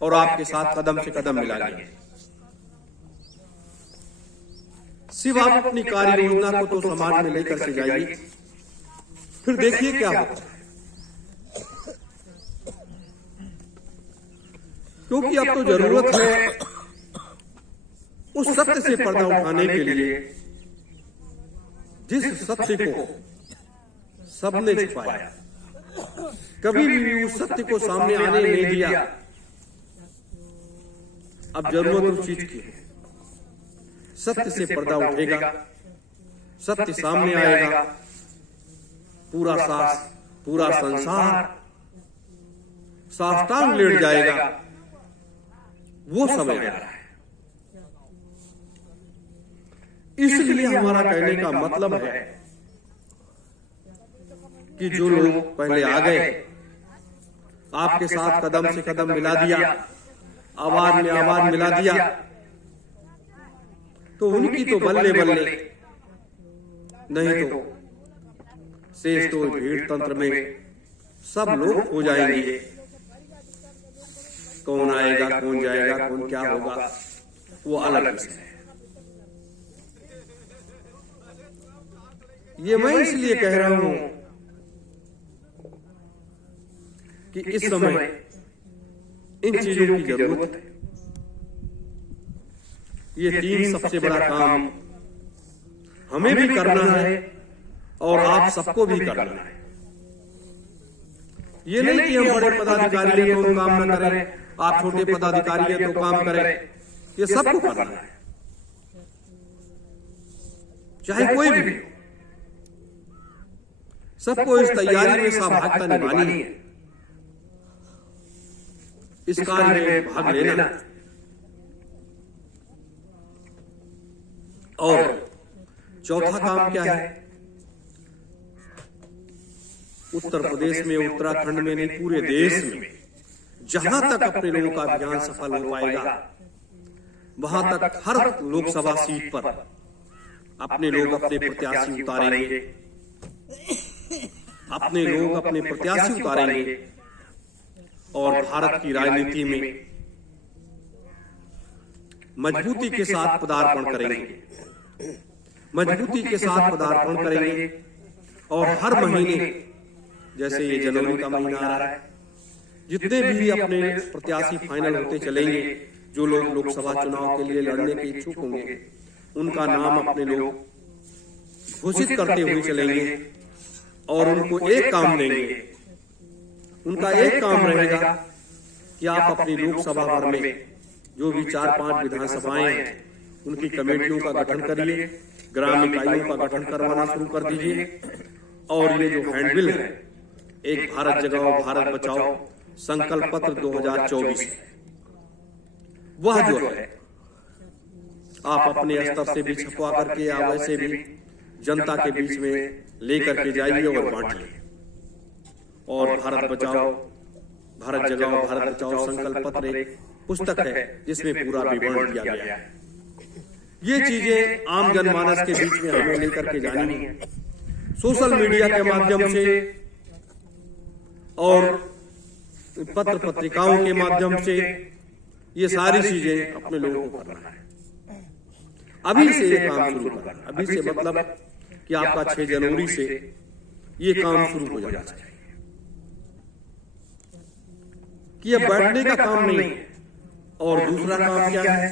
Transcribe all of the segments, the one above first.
और आपके साथ कदम से कदम मिला लिया। सिर्फ आप अपनी कार्य योजना को तो समाज में लेकर के जाइए, फिर देखिए क्या होता है। क्योंकि अब तो जरूरत है उस सत्य से पर्दा उठाने के लिए जिस सत्य को सबने छुपाया, कभी भी उस सत्य को सामने आने नहीं दिया। अब जरूरत उस चीज की है, सत्य से पर्दा उठेगा, सत्य सामने आएगा, पूरा संसार साष्टांग लेट जाएगा। वो समय आ रहा है। इसलिए हमारा कहने का मतलब है कि जो लोग पहले आ गए, आपके साथ कदम से कदम मिला दिया, आवाज में आवाज मिला दिया, तो उनकी तो बल्ले बल्ले, नहीं तो शेष तो भीड़ तंत्र में सब लोग हो जाएंगे। कौन आएगा, कौन जाएगा, कौन क्या होगा, वो अलग विषय है। ये मैं इसलिए कह रहा हूं कि इस समय इन चीजों की जरूरत है। ये 3 सबसे बड़ा काम हमें भी करना है और आप सबको भी करना है। ये नहीं कि हम बड़े पदाधिकारी हैं तो काम न करें, आप छोटे पदाधिकारी हैं तो काम करें। ये सबको करना है, चाहे कोई भी, सबको इस तैयारी में सहभागिता निभानी है, इस कार्य में भाग लेना। और चौथा काम क्या है? उत्तर प्रदेश में, उत्तराखंड में नहीं, पूरे देश में जहां तक अपने लोगों का अभियान सफल हो पाएगा, वहां तक हर लोकसभा सीट पर अपने लोग अपने प्रत्याशी उतारेंगे, अपने लोग अपने प्रत्याशी उतारेंगे और भारत की राजनीति में मजबूती के साथ पदार्पण करेंगे, मजबूती के साथ पदार्पण करेंगे। और हर महीने, जैसे ये जनवरी का महीना आ रहा है, जितने भी अपने प्रत्याशी फाइनल होते चलेंगे, जो लोग लोकसभा चुनाव के लिए लड़ने के इच्छुक होंगे, उनका नाम अपने लोग घोषित करते हुए चलेंगे और उनको एक काम देंगे। उनका एक काम रहेगा कि आप अपनी लोकसभा भर में जो भी 4-5 विधानसभाएं हैं, उनकी कमेटियों का गठन करिए, ग्राम इकाइयों का गठन करवाना शुरू कर दीजिए। और ये जो हैंडबिल है, एक भारत जगाओ भारत बचाओ संकल्प पत्र 2024, वह जो है आप अपने स्तर से भी छपवा करके या वैसे भी जनता के बीच में लेकर के जाइए और बांटिए। और भारत बचाओ भारत जगाओ भारत बचाओ संकल्प पत्र एक पुस्तक है जिसमें पूरा विवरण दिया गया है। ये चीजें आम जनमानस के बीच में हमें लेकर के जानी है, सोशल मीडिया के माध्यम से और पत्र पत्रिकाओं के माध्यम से। ये सारी चीजें अपने लोगों को करना है। अभी से ये काम शुरू करना, अभी से मतलब कि आपका 6 जनवरी से ये काम शुरू हो जाना चाहिए कि अब बैठने का काम नहीं है। और दूसरा काम क्या है?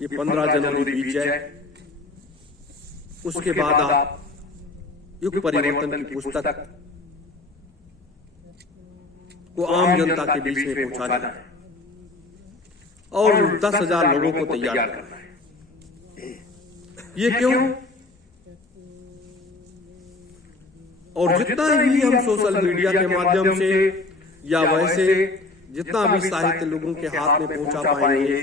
ये 15 जनवरी बीत जाए, उसके बाद आप युग परिवर्तन की पुस्तक को आम जनता के बीच में पहुंचा देना है और 10,000 लोगों को तैयार करना है। ये क्यों? और जितना भी हम सोशल मीडिया के माध्यम से या वैसे जितना भी साहित्य लोगों के हाथ में पहुंचा पाएंगे,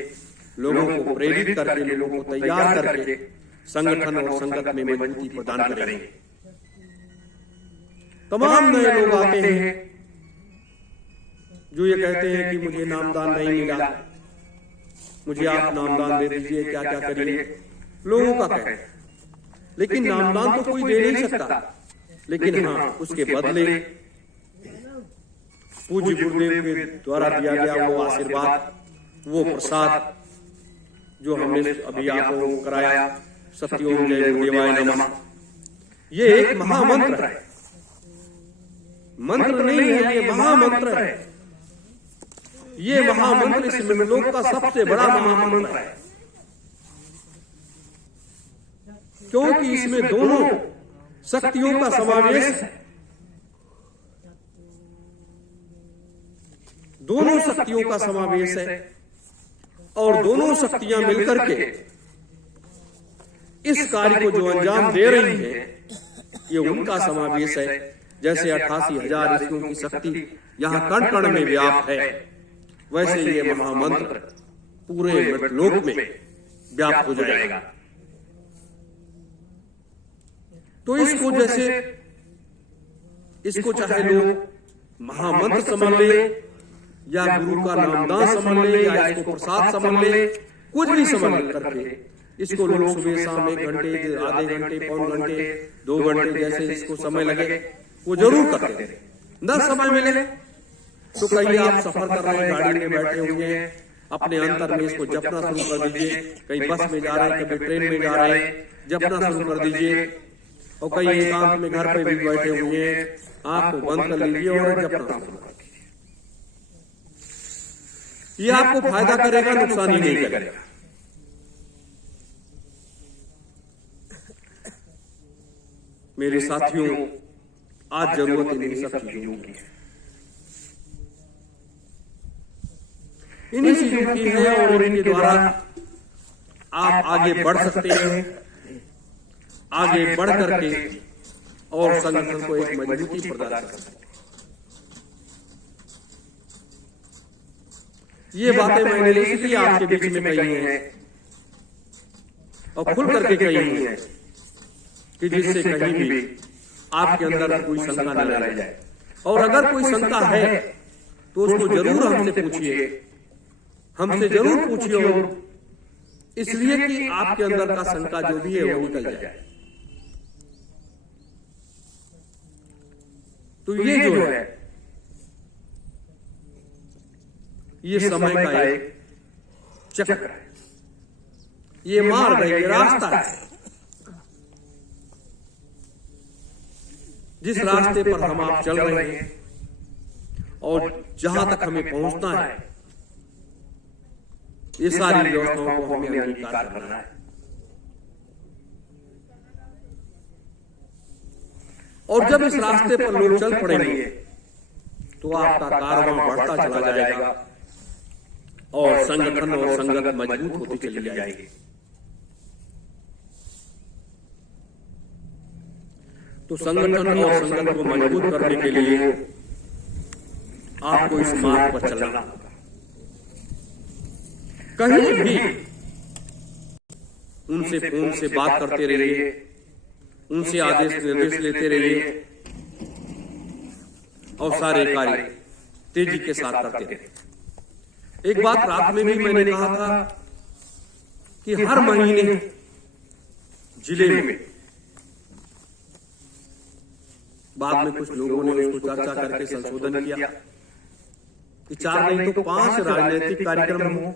लोगों को प्रेरित करके, लोगों को तैयार करके संगठन और संगत में मजबूती प्रदान करेंगे। तमाम नए लोग आते हैं जो ये कहते हैं कि मुझे नामदान नहीं मिला, मुझे आप नामदान दे दीजिए, क्या क्या करिए, लोगों का कहना है। लेकिन नामदान तो कोई दे नहीं सकता, लेकिन हाँ, उसके बदले पूज्य गुरुदेव के द्वारा दिया गया वो आशीर्वाद, वो प्रसाद जो हमने अभी आपको कराया, सत्योम जय गुरुदेवाय नमः, ये एक महामंत्र है। मंत्र नहीं है, ये महामंत्र है। ये महामंत्र इस लोक का सबसे बड़ा महामंत्र है, क्योंकि इसमें दोनों शक्तियों का समावेश है। दोनों शक्तियों का समावेश है और दोनों शक्तियां मिलकर के इस कार्य को जो अंजाम दे रही हैं, ये उनका समावेश है। जैसे 88,000 ऋषियों की शक्ति यहाँ कण कण में व्याप्त है, वैसे ये महामंत्र पूरे मृतलोक में व्याप्त हो जाएगा। तो इसको जैसे इसको चाहे लोग महामंत्र समझ ले या गुरु का नामदान समझ ले या इसको प्रसाद समझ ले, कुछ भी समझ करके इसको लोग सुबह शाम 1 घंटे, आधे घंटे, पौन घंटे, 2 घंटे जैसे इसको समय लगे वो जरूर करते हैं। न समय मिले तो कहीं आप सफर कर रहे हैं, गाड़ी में बैठे हुए हैं, अपने अंतर में इसको जपना शुरू कर दीजिए। कहीं बस में जा रहे हैं, कभी ट्रेन में जा रहे हैं, जपना शुरू कर दीजिए। और कहीं एकांत में घर पे भी बैठे हुए हैं, आंख को बंद कर लीजिए और जपना शुरू कर दीजिए। ये आपको फायदा करेगा, नुकसान ही नहीं करेगा। मेरे साथियों, आज जरूरत इन्हीं सब चीजों की है, इन्हीं चीजों की है और इनके द्वारा आप आगे बढ़ सकते हैं। आगे बढ़ करके और संगठन को एक मजबूती प्रदान कर सकते हैं। ये बातें मैंने इसलिए आपके बीच में कही हैं और खुल करके कही हैं कि जिससे कहीं भी आपके अंदर कोई शंका न रह जाए। और अगर कोई शंका है तो उसको जरूर हमसे पूछिए, हमसे जरूर पूछिए, और इसलिए कि आपके अंदर का शंका जो भी है वो निकल जाए। तो ये जो है ये समय का एक चक्र है, ये मार्ग है, ये रास्ता है। जिस रास्ते पर हम आप चल रहे हैं और जहां तक हमें पहुंचना है, ये सारी व्यवस्थाओं को हमें अंगीकार करना है। और जब इस रास्ते पर लोग चल पड़ेंगे तो आपका कारवां बढ़ता चला जाएगा और संगठन और संगत मजबूत होती चली जाएगी। तो संगठन और संगत को मजबूत करने के लिए आपको इस मार्ग पर चलना होगा। कहीं भी उनसे फोन से बात करते रहिए, उनसे आदेश निर्देश लेते रहिए और सारे कार्य तेजी के साथ करते रहिए। एक बात रात में भी मैंने कहा था कि हर महीने जिले में, बाद में कुछ लोगों ने उसको चर्चा करके संशोधन किया कि 4 नहीं तो 5 राजनीतिक कार्यक्रम हो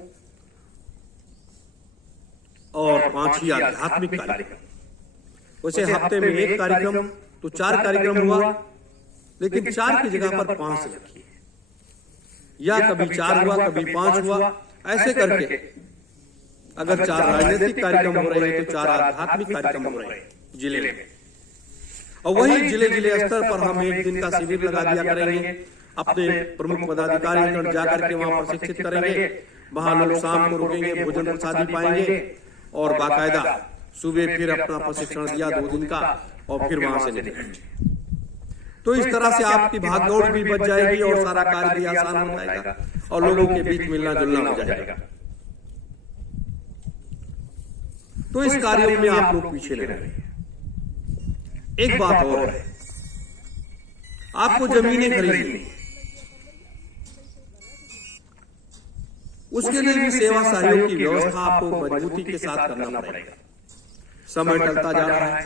और 5 ही आध्यात्मिक कार्यक्रम। वैसे हफ्ते में 1 कार्यक्रम तो 4 कार्यक्रम हुआ, लेकिन 4 की जगह पर 5 रखिए, या कभी 4 हुआ कभी 5 हुआ, ऐसे करके अगर 4 राजनीतिक कार्यक्रम हो रहे हैं तो 4 आध्यात्मिक कार्यक्रम हो रहे हैं जिले में। और वही जिले जिले स्तर पर हम 1 दिन का शिविर लगा दिया करेंगे, अपने प्रमुख पदाधिकारी जाकर के वहां प्रशिक्षित करेंगे। वहां लोग शाम को रुकेंगे, भोजन प्रसादी पाएंगे और बाकायदा सुबह फिर अपना प्रशिक्षण दिया 2 दिन का और फिर वहां से निकलेंगे। तो इस तरह से आपकी भागदौड़ भी बच जाएगी और सारा कार्य भी आसान हो जाएगा और लोगों के बीच मिलना जुलना हो जाएगा। तो इस कार्यों में आप लोग पीछे नहीं रहेंगे। एक बात और है, आपको जमीनें खरीदनी, उसके लिए भी सेवा सहयोग की व्यवस्था आपको मजबूती के साथ करना पड़ेगा। समय टलता जा रहा है,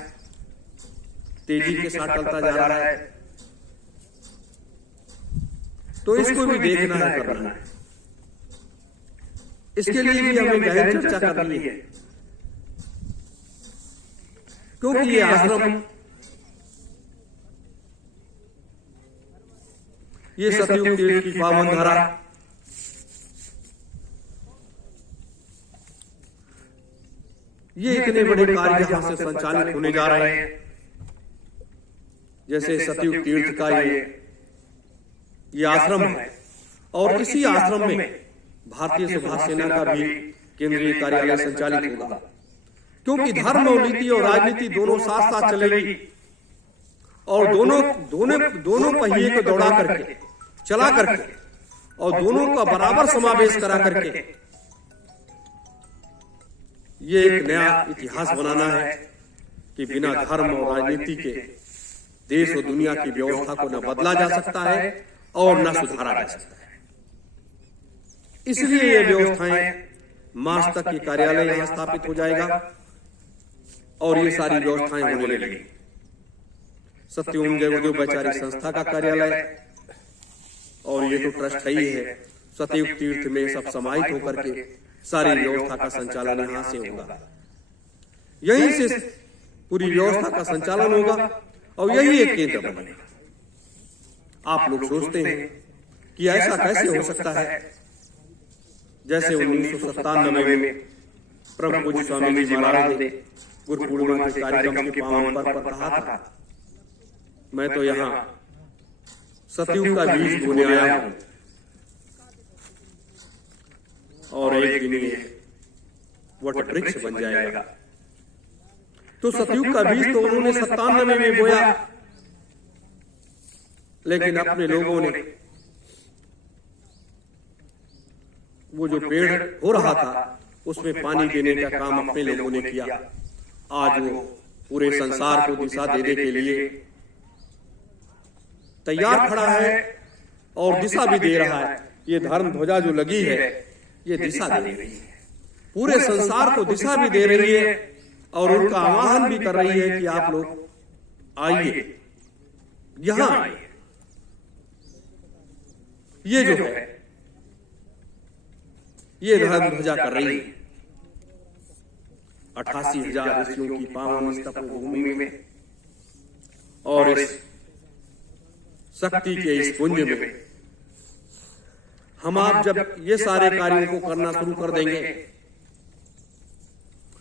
तेजी के साथ टलता जा रहा है। तो इसको भी देखना है, करना है। इसके लिए भी हमें गहन चर्चा करनी है, क्योंकि ये आश्रम, ये सतयुग तीर्थ की पावन धारा, ये इतने बड़े कार्य जहां से संचालित होने जा रहे हैं, जैसे सतयुग तीर्थ का ये आश्रम है, और इसी आश्रम में भारतीय सुभाष सेना का भी केंद्रीय कार्यालय संचालित होगा, क्योंकि धर्म और नीति और राजनीति दोनों साथ साथ चलेगी, और दोनों पहिए को दौड़ा करके, चला करके, और दोनों का बराबर समावेश करा करके ये एक नया इतिहास बनाना है कि बिना धर्म और राजनीति के देश और दुनिया की व्यवस्था को न बदला जा सकता है और न सुधारा जा सकता है। इसलिए ये व्यवस्थाएं, मार्च तक ये कार्यालय यहां स्थापित हो जाएगा और ये सारी व्यवस्थाएं होने लगेंगी। सत्यओम जय गुरुदेव वैचारिक संस्था का कार्यालय, और ये तो ट्रस्ट ही है, सतयुग तीर्थ में सब समाहित होकर के सारी व्यवस्था का संचालन यहां से होगा, यहीं से पूरी व्यवस्था का संचालन होगा, और यही एक केंद्र बनेगा। आप लोग सोचते हैं कि ऐसा कैसे हो सकता है, जैसे 1997 में परम पूज्य स्वामी जी महाराज ने गुरु पूर्णिमा के कार्यक्रम के पावन पर्व पर कहा था, मैं तो यहाँ सतयुग का बीज बोने आया हूं, और एक दिन ये वट वृक्ष बन जाएगा। तो सतयुग का बीज तो उन्होंने 97 में बोया, लेकिन अपने लोगों ने वो जो पेड़ हो रहा था उसमें पानी देने का काम अपने लोगों ने किया। आज वो पूरे संसार को दिशा देने के लिए तैयार खड़ा है और दिशा भी दे रहा है। ये धर्म ध्वजा जो लगी है, ये दिशा दे रही है, पूरे संसार को दिशा भी दे रही है, और उनका आह्वान भी कर रही है कि आप लोग आइए, यहां आइए। ये जो है, ये धर्म ध्वजा कर रही है 88,000 ऋषियों की पावन इस तपोभूमि में, और इस शक्ति के इस पुंज में हम आप जब ये सारे कार्यों को करना शुरू कर देंगे,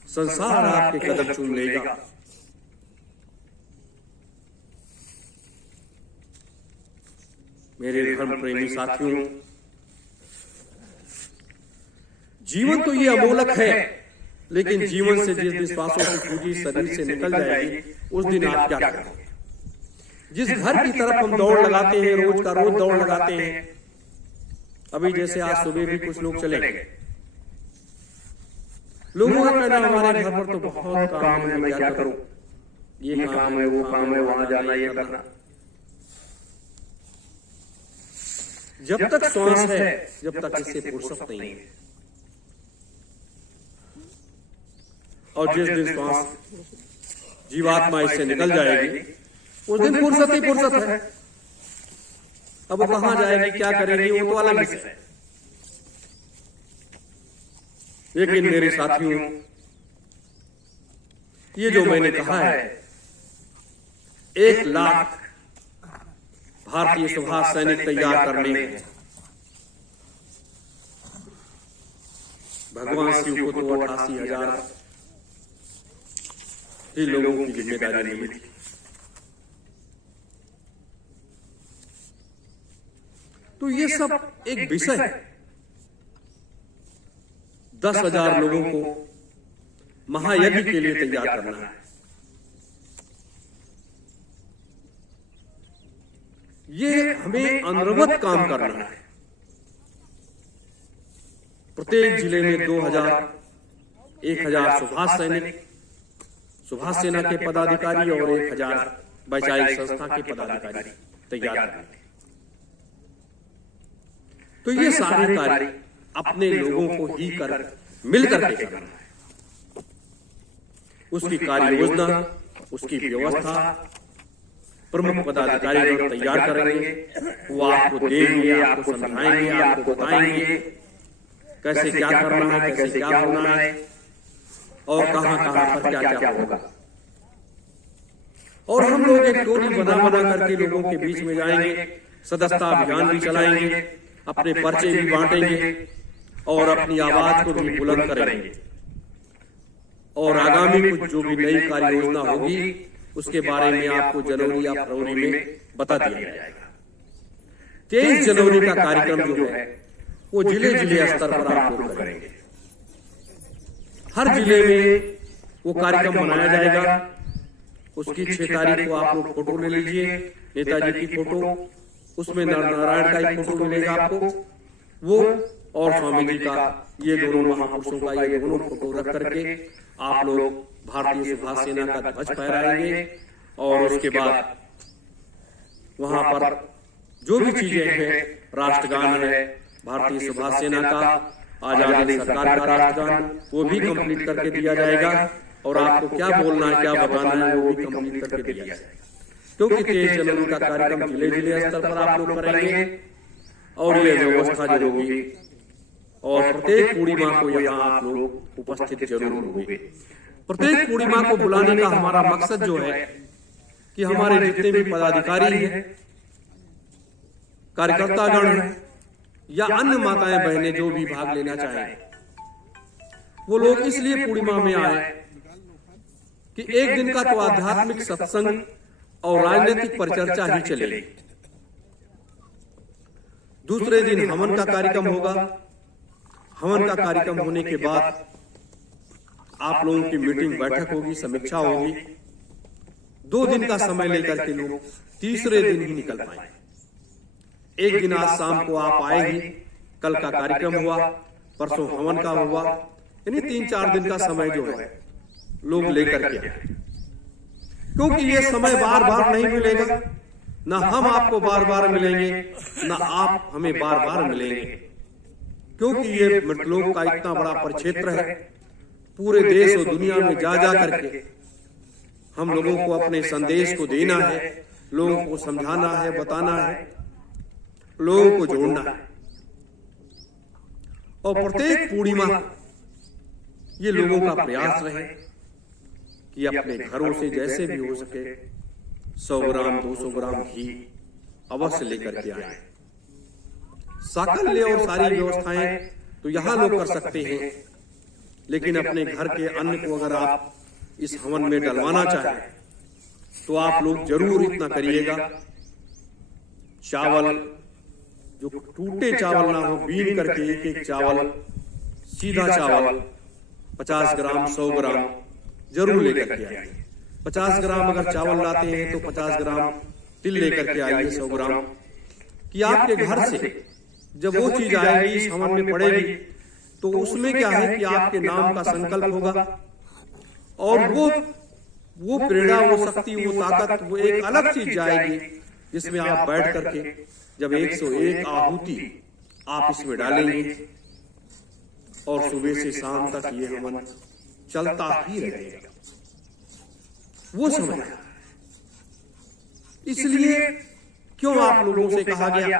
संसार आपके कदम चूम लेगा। मेरे धर्म प्रेमी साथियों, जीवन तो ये अमोलक है, लेकिन जीवन से जिस दिन श्वासों की पूंजी शरीर से निकल जाएगी, उस दिन आप क्या करोगे? जिस घर की तरफ हम दौड़ लगाते हैं, रोज का रोज दौड़ लगाते हैं, अभी जैसे आज सुबह भी कुछ लोग चले गए, लोगों का कहना हमारे घर पर तो बहुत काम है, मैं क्या करूं, ये काम है, वो काम है, वहां जाना, ये करना। जब तक श्वास है, जब तक इससे फुर्सत नहीं है, और जिस दिन श्वास जीवात्मा इससे निकल जाएगी, उस दिन फुर्सत ही फुर्सत है। अब वो कहां जाएगी, क्या करेगी, वो तो अलग विषय है। लेकिन मेरे साथियों, ये जो मैंने कहा है, 1 लाख भारतीय सुभाष सैनिक तैयार करने हैं। भगवान शिव को तो 88,000 ही लोगों की जिम्मेदारी नहीं मिली। तो ये सब एक विषय है। 10,000 लोगों को महायज्ञ के लिए तैयार करना है। ये हमें अनवरत काम करना है। प्रत्येक जिले में 2,000, 1,000 सुभाष सैनिक, सुभाष सेना के पदाधिकारी और 1,000 वैचारिक संस्था के पदाधिकारी तैयार करने। तो ये सारे कार्य अपने लोगों को ही मिलकर के करना है। उसकी कार्य योजना, उसकी व्यवस्था, प्रमुख पदाधिकारी लोग तैयार करेंगे। वो आपको देंगे, आपको समझाएंगे, आपको बताएंगे कैसे क्या करना है, कैसे क्या होना है और कहां कहां पर क्या क्या होगा। और हम लोग एक टोली बना करके लोगों के बीच में जाएंगे, सदस्यता अभियान भी चलाएंगे, अपने पर्चे भी बांटेंगे और अपनी आवाज को भी बुलंद करेंगे। और आगामी कुछ जो भी नई कार्य योजना होगी उसके बारे में आपको जनवरी या फरवरी में बता दिया जाएगा। 23 जनवरी का कार्यक्रम जो है वो जिले स्तर पर आप लोग करेंगे। हर जिले में वो कार्यक्रम मनाया जाएगा। उसकी 6 तारीख को आप लोग फोटो ले लीजिए, नेताजी की फोटो, उसमें नारायण का एक फोटो मिलेगा आपको, वो और स्वामी जी का, ये दोनों महापुरुषों का ये दोनों फोटो रख करके आप लोग भारतीय सुभाष सेना का ध्वज फहराएंगे। और उसके बाद वहां पर जो भी चीजें हैं, राष्ट्रगान है भारतीय सुभाष सेना का, आजादी सरकार का राष्ट्रगान, वो भी कंप्लीट करके दिया जाएगा। और आपको क्या बोलना है, क्या बताना है, वो भी कंप्लीट करके दिया जाएगा। क्योंकि 23 जनवरी का कार्यक्रम जिले स्तर पर आप लोग करेंगे और ये व्यवस्था जो होगी और प्रत्येक पूर्णिमा को यहाँ आप लोग उपस्थित जरूर होंगे। प्रत्येक पूर्णिमा को बुलाने का हमारा मकसद जो है कि हमारे जितने भी पदाधिकारी हैं, कार्यकर्तागण हैं या अन्य माताएं बहनें जो भी भाग लेना चाहें, वो लोग इसलिए पूर्णिमा में आए कि एक दिन का तो आध्यात्मिक सत्संग और राजनीतिक परिचर्चा ही चलेगी। दूसरे दिन हवन का कार्यक्रम होगा। हवन का कार्यक्रम होने के बाद आप लोगों की मीटिंग बैठक होगी, समीक्षा होगी। 2 दिन का समय लेकर के लोग तीसरे दिन ही निकल पाएंगे। एक दिन आज शाम को आप आए ही, कल का कार्यक्रम हुआ, परसों हवन का हुआ, यानी 3-4 दिन का समय जो है लोग लेकर के आए। क्योंकि ये समय बार बार नहीं मिलेगा, ना हम आपको बार बार मिलेंगे, ना आप हमें बार बार मिलेंगे। क्योंकि ये मृतलोक का इतना बड़ा परिक्षेत्र है, पूरे देश और दुनिया में जा करके हम लोगों को अपने संदेश को देना है, लोगों को समझाना है, बताना है, लोगों को जोड़ना है। और प्रत्येक पूर्णिमा ये लोगों का प्रयास रहे कि अपने घरों से जैसे भी हो सके 100 ग्राम 200 ग्राम घी अवश्य लेकर के आए। साकल्य और सारी व्यवस्थाएं तो यहां लोग कर सकते हैं, लेकिन अपने घर के अन्न को अगर आप इस हवन में डलवाना चाहें तो आप लोग जरूर इतना करिएगा। चावल जो टूटे चावल ना हो, बीन करके एक चावल, सीधा चावल 50 ग्राम 100 ग्राम जरूर लेकर के आइए। 50 ग्राम अगर चावल लाते हैं तो 50 ग्राम तिल लेकर के आइए 100 ग्राम, कि आपके घर से जब वो चीज आएगी इस हवन में पड़ेगी तो उसमें क्या है कि आपके नाम का संकल्प होगा और वो प्रेरणा, वो शक्ति, वो ताकत, वो एक अलग चीज जाएगी जिसमें आप बैठ करके जब 101 आहुति आप इसमें डालेंगे और सुबह से शाम तक ये हवन चलता ही रहेगा। वो समय इसलिए क्यों आप लोगों से कहा गया,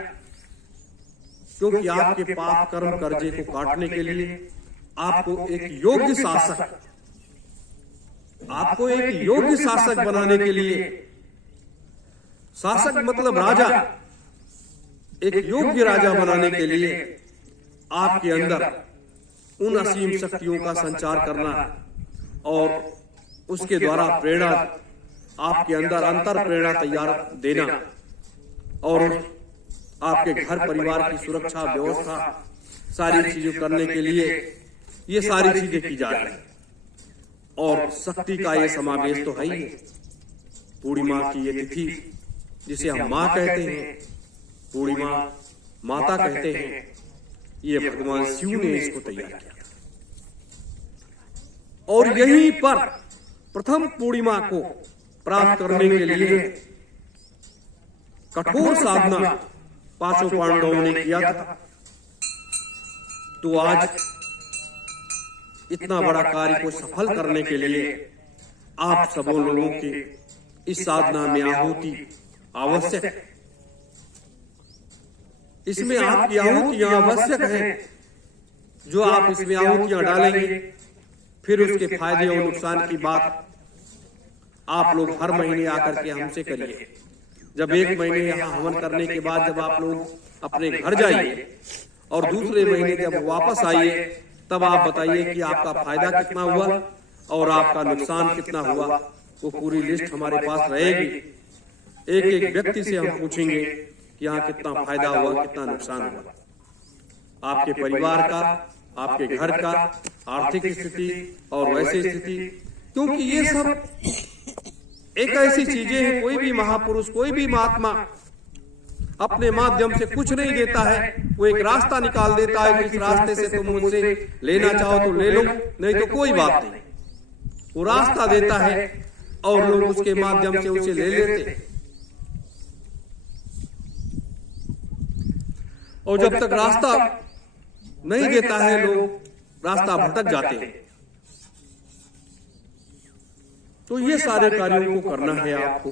क्योंकि आपके पाप कर्म कर्जे को काटने के लिए आपको एक योग्य शासक, आपको एक योग्य शासक बनाने के लिए, शासक मतलब राजा, एक योग्य राजा बनाने के लिए आपके अंदर उन असीम शक्तियों का संचार करना और उसके द्वारा प्रेरणा, आपके अंदर अंतर प्रेरणा तैयार देना और आपके घर परिवार की सुरक्षा व्यवस्था सारी चीजें करने के लिए ये सारी चीजें की जा रही हैं। और शक्ति का ये समावेश तो है ही। पूर्णिमा की ये तिथि जिसे हम माँ कहते हैं, पूर्णिमा माता कहते हैं, ये भगवान शिव ने इसको तैयार किया और यहीं पर प्रथम पूर्णिमा को प्राप्त करने के लिए कठोर साधना 5 पांडवों ने किया था। तो आज इतना बड़ा कार्य को सफल करने के लिए आप सब लोगों की इस साधना में आहुति आवश्यक है। इसमें आपकी आहुतियां आवश्यक है। जो आप इसमें आहुतियां डालेंगे, फिर उसके फायदे और नुकसान की बात आप लोग हर महीने आकर के हमसे करिए। जब 1 महीने यहाँ हवन करने के बाद जब आप लोग अपने घर जाइए और दूसरे महीने जब वापस आइए, तब आप बताइए कि आपका फायदा कितना हुआ और आपका नुकसान कितना हुआ। वो पूरी लिस्ट हमारे पास रहेगी। एक एक व्यक्ति से हम पूछेंगे कि यहाँ कितना फायदा हुआ, कितना नुकसान हुआ, आपके परिवार का, आपके घर का, आर्थिक स्थिति और वैसी स्थिति। क्योंकि ये सब एक ऐसी चीजें हैं, कोई भी महापुरुष, कोई भी महात्मा अपने माध्यम से कुछ नहीं देता है। वो एक रास्ता निकाल देता है कि इस रास्ते से तुम मुझसे लेना चाहो तो ले लो, नहीं तो कोई बात नहीं। वो रास्ता देता है और लोग उसके माध्यम से उसे ले लेते। और जब तक रास्ता नहीं देता है, लोग रास्ता भटक जाते हैं। तो ये सारे कार्यों को करना है आपको।